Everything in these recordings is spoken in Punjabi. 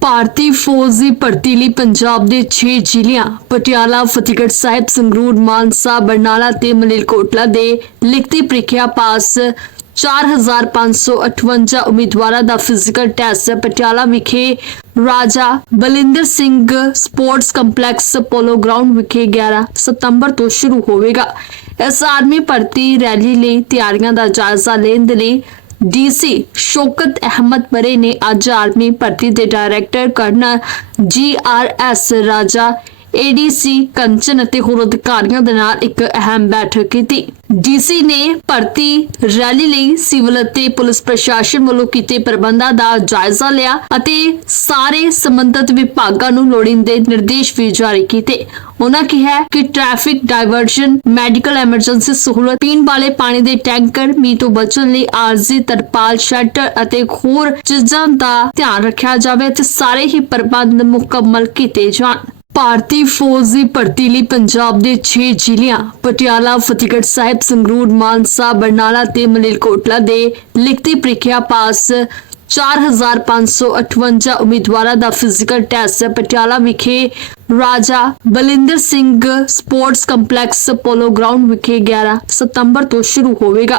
ਭਾਰਤੀ ਫੌਜ ਦੀ ਭਰਤੀ ਲਈ ਪੰਜਾਬ ਦੇ 6 ਜ਼ਿਲ੍ਹਿਆਂ, ਪਟਿਆਲਾ, ਫਤਿਹਗੜ੍ਹ ਸਾਹਿਬ, ਸੰਗਰੂਰ, ਮਾਨਸਾ, ਬਰਨਾਲਾ ਤੇ ਮਲੇਰਕੋਟਲਾ ਦੇ ਲਿਖਤੀ ਪ੍ਰੀਖਿਆ ਪਾਸ 4558 ਉਮੀਦਵਾਰਾਂ ਦਾ ਫਿਜ਼ੀਕਲ ਟੈਸਟ ਪਟਿਆਲਾ ਵਿਖੇ Raja Balinder Singh sports complex polo ground ਵਿਖੇ 11 ਸਤੰਬਰ ਤੋਂ ਸ਼ੁਰੂ ਹੋਵੇਗਾ। ਇਸ ਆਰਮੀ ਭਰਤੀ ਰੈਲੀ ਲਈ ਤਿਆਰੀਆਂ ਦਾ ਜਾਇਜ਼ਾ ਲੈਣ ਦੇ ਲਈ ਡੀਸੀ ਸ਼ੌਕਤ ਅਹਿਮਦ ਬਰੇ ਨੇ ਅੱਜ ਆਰਮੀ ਭਰਤੀ ਦੇ director colonel G R S Raja ADC Kanchan ਅਤੇ ਹੋਰ ਅਧਿਕਾਰੀਆਂ ਦੇ ਨਾਲ ਇੱਕ ਅਹਿਮ ਬੈਠਕ ਕੀਤੀ। ਡੀਸੀ ਨੇ ਭਰਤੀ ਰੈਲੀ ਲਈ ਸਿਵਲ ਅਤੇ ਪੁਲਿਸ ਪ੍ਰਸ਼ਾਸਨ ਵੱਲੋਂ ਕੀਤੇ ਪ੍ਰਬੰਧਾਂ ਦਾ ਜਾਇਜ਼ਾ ਲਿਆ ਅਤੇ ਸਾਰੇ ਸੰਬੰਧਿਤ ਵਿਭਾਗਾਂ ਨੂੰ ਲੋੜੀਂਦੇ ਨਿਰਦੇਸ਼ ਵੀ ਜਾਰੀ ਕੀਤੇ। ਉਹਨਾਂ ਕਿਹਾ ਕਿ ਟ੍ਰੈਫਿਕ ਡਾਇਵਰਸ਼ਨ ਮੈਡੀਕਲ ਐਮਰਜੈਂਸੀ ਸਹੂਲਤ, ਪੀਣ ਵਾਲੇ ਪਾਣੀ ਦੇ ਟੈਂਕਰ, ਮੀਂਹ ਤੋਂ ਬਚਣ ਲਈ ਆਰਜ਼ੀ, ਤਰਪਾਲ ਸ਼ਟਰ ਅਤੇ ਹੋਰ ਚੀਜ਼ਾਂ ਦਾ ਧਿਆਨ ਰੱਖਿਆ ਜਾਵੇ ਤੇ ਸਾਰੇ ਹੀ ਪ੍ਰਬੰਧ ਮੁਕੰਮਲ ਕੀਤੇ ਜਾਣ। ਭਾਰਤੀ ਫੌਜ ਦੀ ਭਰਤੀ ਲਈ ਪੰਜਾਬ ਦੇ 6 ਜ਼ਿਲ੍ਹਿਆਂ, ਪਟਿਆਲਾ, ਫਤਿਹਗੜ੍ਹ ਸਾਹਿਬ, ਸੰਗਰੂਰ, ਮਾਨਸਾ, ਬਰਨਾਲਾ ਤੇ ਮਲੇਰਕੋਟਲਾ ਦੇ ਲਿਖਤੀ ਪ੍ਰੀਖਿਆ ਪਾਸ 4558 ਉਮੀਦਵਾਰਾਂ ਦਾ ਫਿਜ਼ੀਕਲ ਟੈਸਟ ਪਟਿਆਲਾ ਵਿਖੇ Raja Balinder Singh sports complex polo ground ਵਿਖੇ 11 ਸਤੰਬਰ ਤੋਂ ਸ਼ੁਰੂ ਹੋਵੇਗਾ।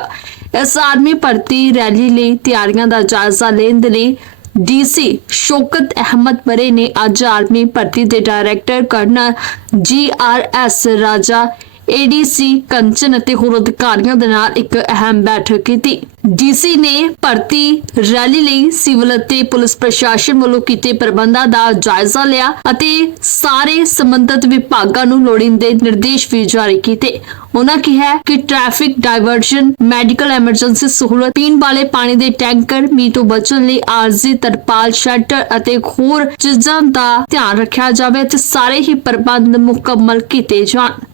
ਇਸ ਆਰਮੀ ਭਰਤੀ ਰੈਲੀ ਲਈ ਤਿਆਰੀਆਂ ਦਾ ਜਾਇਜ਼ਾ ਲੈਣ ਦੇ ਲਈ ਡੀਸੀ ਸ਼ੌਕਤ ਅਹਿਮਦ ਬਰੇ ਨੇ ਅੱਜ ਆਰਮੀ ਭਰਤੀ ਦੇ director colonel G R S Raja ADC Kanchan ਅਤੇ ਹੋਰ ਅਧਿਕਾਰੀਆਂ ਦੇ ਨਾਲ ਇੱਕ ਅਹਿਮ ਬੈਠਕ ਕੀਤੀ। ਡੀਸੀ ਨੇ ਭਰਤੀ ਰੈਲੀ ਲਈ ਸਿਵਲ ਅਤੇ ਪੁਲਿਸ ਪ੍ਰਸ਼ਾਸਨ ਵੱਲੋਂ ਕੀਤੇ ਪ੍ਰਬੰਧਾਂ ਦਾ ਜਾਇਜ਼ਾ ਲਿਆ ਅਤੇ ਸਾਰੇ ਸੰਬੰਧਿਤ ਵਿਭਾਗਾਂ ਨੂੰ ਲੋੜੀਂਦੇ ਨਿਰਦੇਸ਼ ਵੀ ਜਾਰੀ ਕੀਤੇ। ਉਹਨਾਂ ਕਿਹਾ ਕਿ ਟ੍ਰੈਫਿਕ ਡਾਇਵਰਜਨ, ਮੈਡੀਕਲ ਐਮਰਜੈਂਸੀ ਸਹੂਲਤ, ਪੀਣ ਵਾਲੇ ਪਾਣੀ ਦੇ ਟੈਂਕਰ, ਮੀਂਹ ਤੋਂ ਬਚਣ ਲਈ ਆਰਜ਼ੀ, ਤਰਪਾਲ ਸ਼ਟਰ ਅਤੇ ਹੋਰ ਚੀਜ਼ਾਂ ਦਾ ਧਿਆਨ ਰੱਖਿਆ ਜਾਵੇ ਤੇ ਸਾਰੇ ਹੀ ਪ੍ਰਬੰਧ ਮੁਕੰਮਲ ਕੀਤੇ ਜਾਣ।